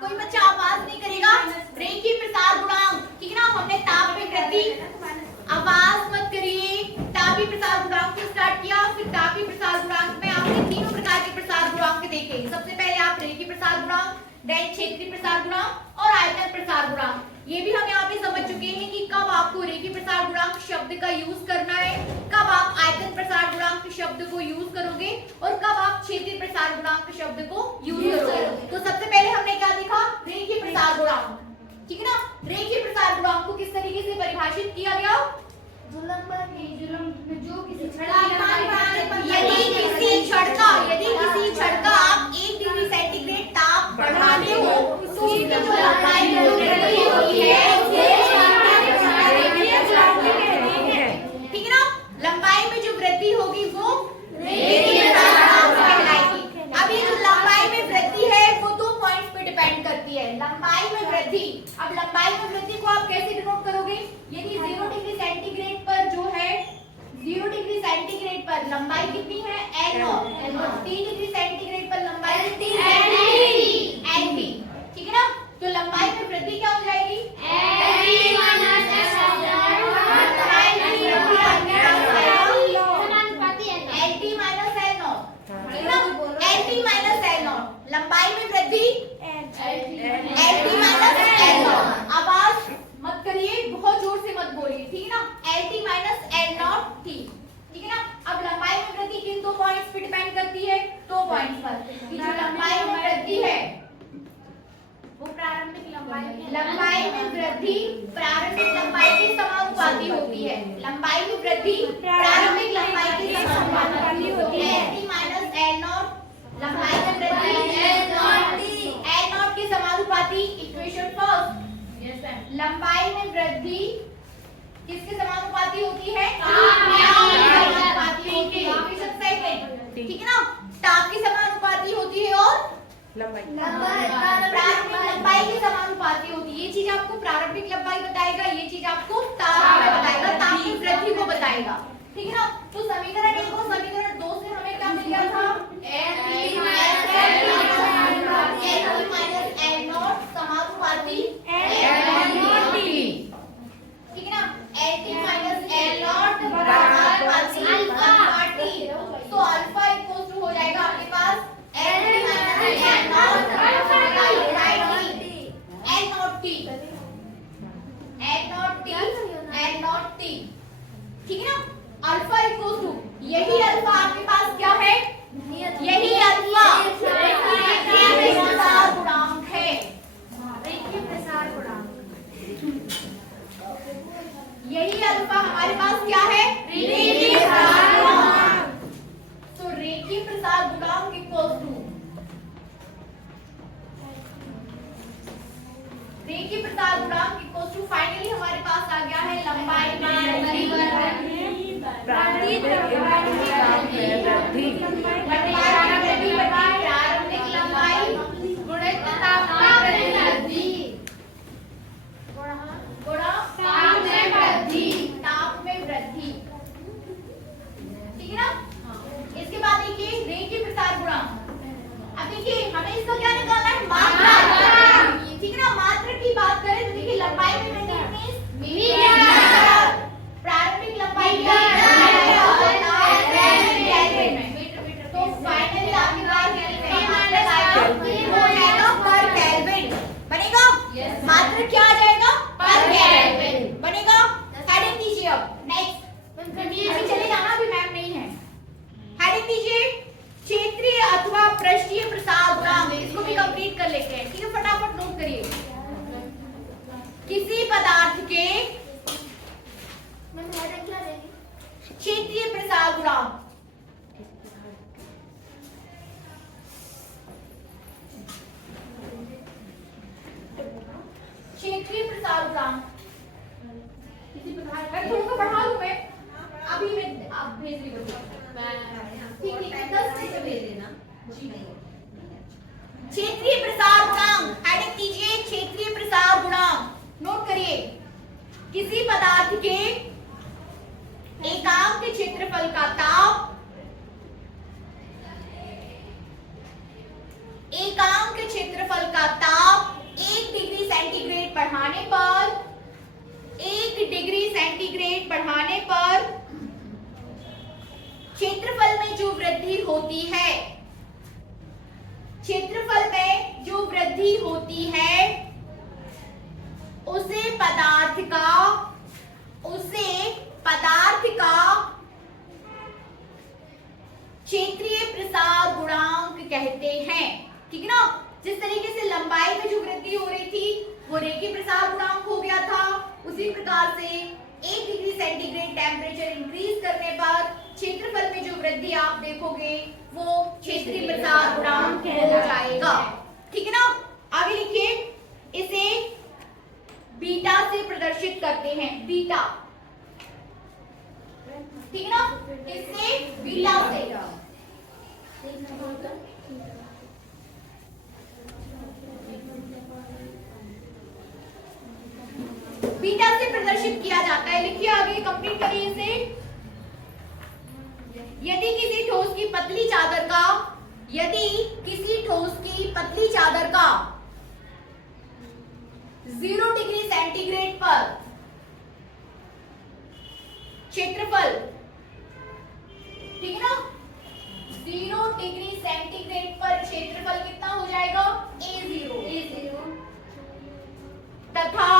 कोई बच्चा आवाज नहीं करेगा। रेखीय प्रसार गुणांक, ठीक है ना। हमने ताप में वृद्धि, आवाज मत करिए। तापीय प्रसार गुणांक से स्टार्ट किया, फिर तापीय प्रसार गुणांक में आपने तीनों प्रकार के प्रसार गुणांक देखे। सबसे पहले आप रेखीय प्रसार गुणांक, देन क्षेत्रीय प्रसार गुणांक और आयतन प्रसार गुणांक। ये भी हम यहाँ पे समझ चुके हैं कि कब आपको रेखीय प्रसार गुणांक शब्द का यूज करना है, कब आप आयतन प्रसार गुणांक शब्द को यूज करोगे और कब आप क्षेत्रीय प्रसार गुणांक शब्द को यूज करोगे। तो सबसे पहले हमने क्या देखा, रेखीय प्रसार गुणांक, ठीक है ना। रेखीय प्रसार गुणांक को किस तरीके से परिभाषित किया गया, यदि किसी क्षण का आप 1 डिग्री सेंटीग्रेड ताप बढ़ाते हो तो उसकी जो लंबाई होती है, ठीक है ना। लंबाई में जो वृद्धि होगी वो रेखीय प्रसार गुणांक कहलाएगी। अब ये जो लंबाई में वृद्धि है वो 2 पॉइंट्स पे डिपेंड करती है। लंबाई में वृद्धि, अब लंबाई में वृद्धि को आप कैसे डिनोट करोगे, यदि 0 डिग्री सेंटीग्रेड पर जो है 0 डिग्री सेंटीग्रेड पर लंबाई कितनी है, L0, और 3 डिग्री सेंटीग्रेड पर लंबाई कितनी है, LT, ठीक है ना। तो लंबाई में वृद्धि क्या हो जाएगी, LT माइनस L0, लंबाई में वृद्धि LT माइनस L0। आवाज मत करिए, बहुत जोर से मत बोलिए, ठीक है ना। LT माइनस L0 T, ठीक है ना। अब लंबाई में वृद्धि किन 2 पॉइंट्स पे डिपेंड करती है, 2 पॉइंट्स पर। जो लंबाई में वृद्धि है वो प्रारंभिक लंबाई में वृद्धि प्रारंभिक लंबाई के समानुपाती होती है। लंबाई में वृद्धि प्रारंभिक लंबाई के समानुपाती होती है। LT माइनस L0, लंबाई में वृद्धि L0 के समानुपाती। इक्वेशन फर्स्ट, लंबाई में वृद्धि किसके समानुपाती होती है, समानुपाती होती है। इक्वेशन सेकंड, ठीक है ना, ताप की समानुपाती होती है और प्रारंभिक लंबाई की समानुपाती होती है। ये चीज आपको प्रारंभिक लंबाई बताएगा, ये चीज आपको ताप में बताएगा, ताप की वृद्धि को बताएगा, ठीक है ना। तो समीकरण 1 और समीकरण 2 से हमें क्या मिल गया था, LT माइनस L0 समानुपाती L0T, ठीक है ना। LT माइनस L0 समानुपाती अल्फा T। तो अल्फा इक्वल टू हो जाएगा आपके पास LT माइनस L0 L0T, ठीक है ना। अल्फा इक्वल टू, यही अल्फा आपके पास क्या है, यही अल्फा रेखीय प्रसार गुणांक है। रेखीय प्रसार गुणांक, यही अल्फा हमारे पास क्या है, रेखीय प्रसार गुणांक। तो रेखीय प्रसार गुणांक इक्वल टू, रेखीय प्रसार गुणांक इक्वल टू, फाइनली हमारे पास आ गया है लंबाई में प्रारंभिक लंबाई गुणित ताप में वृद्धि, ताप में वृद्धि, ठीक है ना। इसके बाद देखिए रेखीय प्रसार गुणांक। अब देखिए हमें इसका क्या निकालना है, मात्रा, ठीक है ना। मात्रा की बात करें तो देखिए लंबाई में वृद्धि मीटर, प्रारंभिक लंबाई तो फाइनली आपके पास हो जाएगा पर केल्विन बनेगा। मात्रा क्या आ जाएगा, पर केल्विन बनेगा। हेडिंग दीजिए। अब नेक्स्ट ये भी चले जाना, अभी मैम नहीं है। हेडिंग दीजिए, क्षेत्रीय अथवा पृष्ठीय प्रसार गुणांक। इसको भी कंप्लीट कर लेते हैं, ठीक है। फटाफट नोट करिए। किसी पदार्थ के क्षेत्रीय प्रसार गुणांक, क्षेत्रीय प्रसार गुणांक किसी प्रकार थोड़ा सा बढ़ा लूं मैं, अभी मैं आप भेज रही हो, ठीक है 10 से भेज देना जी। क्षेत्रीय प्रसार गुणांक, हेडिंग कीजिए क्षेत्रीय प्रसार गुणांक। नोट करिए, किसी पदार्थ के एकांक क्षेत्रफल का ताप, एकांक क्षेत्रफल का ताप बढ़ाने पर क्षेत्रफल में जो वृद्धि होती है, क्षेत्रफल में जो वृद्धि होती है उसे पदार्थ का क्षेत्रीय प्रसार गुणांक कहते हैं। ठीक है ना। जिस तरीके से लंबाई में जो वृद्धि हो रही थी वो रेखीय प्रसार गुणांक हो गया था, उसी प्रकार से 1 डिग्री सेंटीग्रेड टेम्परेचर इंक्रीज करने पर क्षेत्रफल में जो वृद्धि आप देखोगे वो क्षेत्रीय प्रसार गुणांक हो जाएगा। ठीक है ना। आगे लिखिए, इसे बीटा से प्रदर्शित करते हैं। बीटा, ठीक है ना। इससे बीटा से बीटा से प्रदर्शित किया जाता है। लिखिए आगे, कंप्लीट करिए इसे। यदि किसी ठोस की पतली चादर का 0 डिग्री सेंटीग्रेड पर क्षेत्रफल, ठीक है ना, 0 डिग्री सेंटीग्रेड पर क्षेत्रफल कितना हो जाएगा? A0 तथा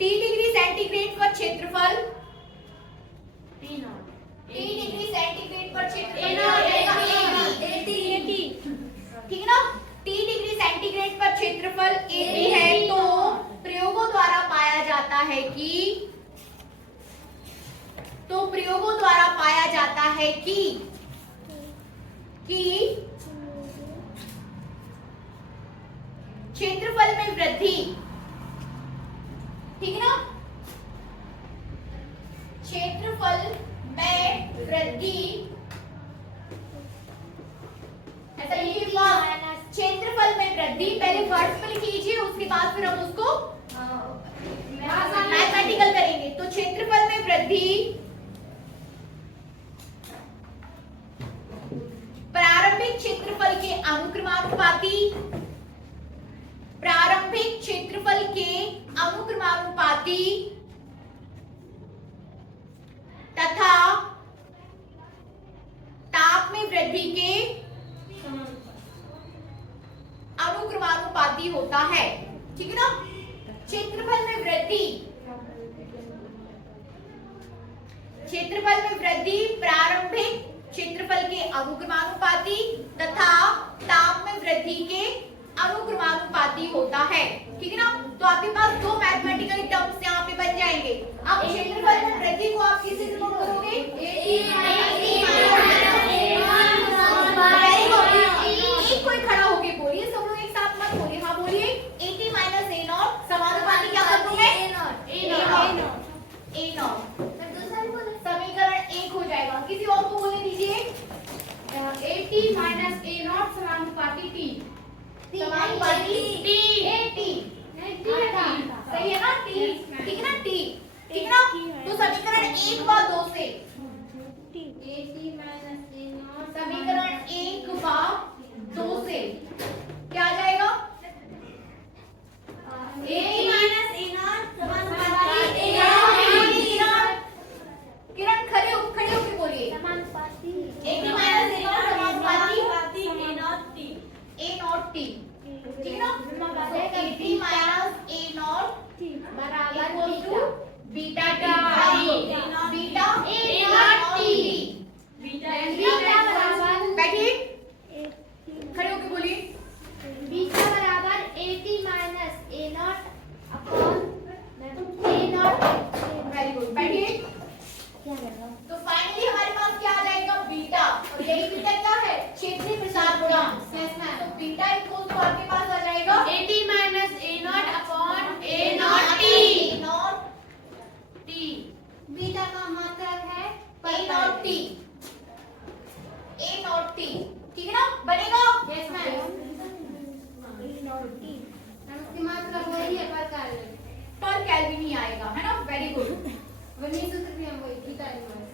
T डिग्री सेंटीग्रेड पर क्षेत्रफल T डिग्री सेंटीग्रेड पर क्षेत्रफल, ठीक है ना। T डिग्री सेंटीग्रेड पर क्षेत्रफल AB है, तो प्रयोगों द्वारा पाया जाता है कि क्षेत्रफल में वृद्धि, ठीक है ना, क्षेत्रफल में वृद्धि, ऐसा लिखिए, क्षेत्रफल में वृद्धि। पहले वर्ड्स पे लिख लीजिए, उसके बाद फिर हम उसको मैथमेटिकल करेंगे। तो क्षेत्रफल में वृद्धि प्रारंभिक क्षेत्रफल के अनुक्रमानुपाती तथा ताप में वृद्धि के अनुक्रमानुपाती होता है। ठीक है ना। क्षेत्रफल में वृद्धि प्रारंभिक क्षेत्रफल के अनुक्रमानुपाती तथा ताप में वृद्धि के अनुक्रमानुपाती होता है। ठीक है ना। तो आपके पास दो मैथमेटिकल टर्म्स यहाँ पे बन जाएंगे। अब क्षेत्रफल में वृद्धि को आप किसी से नोट करोगे? एक कोई खड़ा होके बोलिए, सब लोग एक साथ मत बोलिए। हाँ बोलिए, 80 माइनस A0 समानुपाती क्या कर दूंगे? A0 समीकरण 1 हो जाएगा। किसी और को बोलने दीजिए। 80 माइनस A0 समानुपाती T, समानुपाती T, सही है ना? T, ठीक है ना? T, ठीक है ना? तो समीकरण 1 व 2 से, 80 माइनस A0 समीकरण 1 व 2 से क्या आ जाएगा? 80 माइनस A0 समानुपाती किरण खड़े होके बोलिए। 80 माइनस A0 समानुपाती A0 T, ठीक है ना? तो 80 माइनस A0 बराबर beta T, beta A0 T, beta बराबर, बैठिए, खड़े होके बोलिए। बीटा बराबर 80 minus A0 upon A0। Very good, बैठिए। क्या कर रहा हूँ? तो फाइनली हमारे पास क्या आ जाएगा? बीटा। और यही बीटा क्या है? क्षेत्रीय प्रसार गुणांक। तो बीटा इक्वल टू आपके पास आ जाएगा 80 minus A0 upon A0 A0 T। Beta का मतलब है A0 T, ठीक है ना? बनेगा? Yes ma'am. उसकी मात्रा वही है पर केल्विन ही आएगा, है ना? वेरी गुड, वही सूत्र भी हम वही बीटा इनवर्स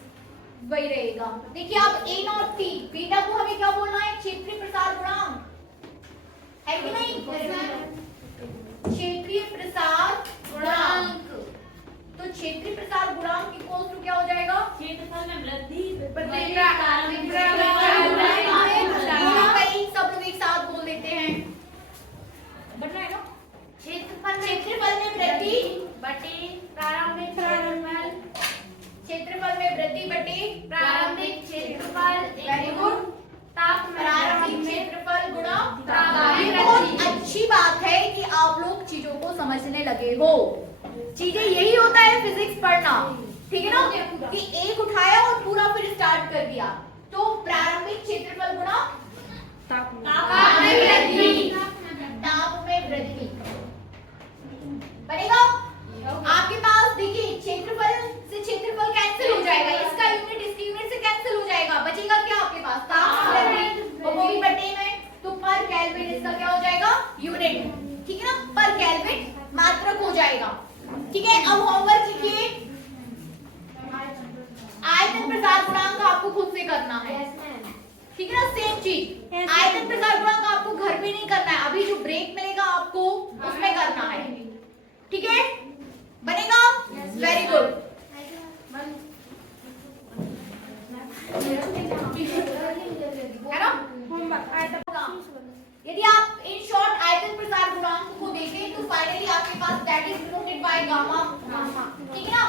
वही रहेगा। देखिए आप A0 T, बीटा को हमें क्या बोलना है? क्षेत्रीय प्रसार गुणांक, है कि नहीं? क्षेत्रीय प्रसार गुणांक। समझने लगे हो। चीजें यही होता है फिजिक्स पढ़ना, ठीक है ना, कि एक उठाया और पूरा फिर स्टार्ट कर दिया। तो प्रारंभिक क्षेत्रफल गुणा ताप में वृद्धि बनेगा। आपके पास देखिए क्षेत्रफल से क्षेत्रफल कैंसिल हो जाएगा, इसका यूनिट इसके यूनिट से कैंसिल हो जाएगा, बचेगा क्या आपके पास ताप में वृद्धि, वो भी बटे में, तो पर केल्विन इसका क्या हो जाएगा यूनिट, ठीक है ना, पर केल्विन मात्रक हो जाएगा। ठीक है, अब होमवर्क लिखिए, आयतन प्रसार गुणांक आपको खुद से करना है, ठीक है ना, सेम चीज, आयतन प्रसार गुणांक आपको घर पे नहीं करना है, अभी जो ब्रेक मिलेगा आपको उसमें करना है, ठीक है, बनेगा, वेरी गुड। है ना, यदि आप इन शॉर्ट आयतन प्रसार गुणांक को देखें तो फाइनली आपके पास that is denoted by gamma, ठीक है ना,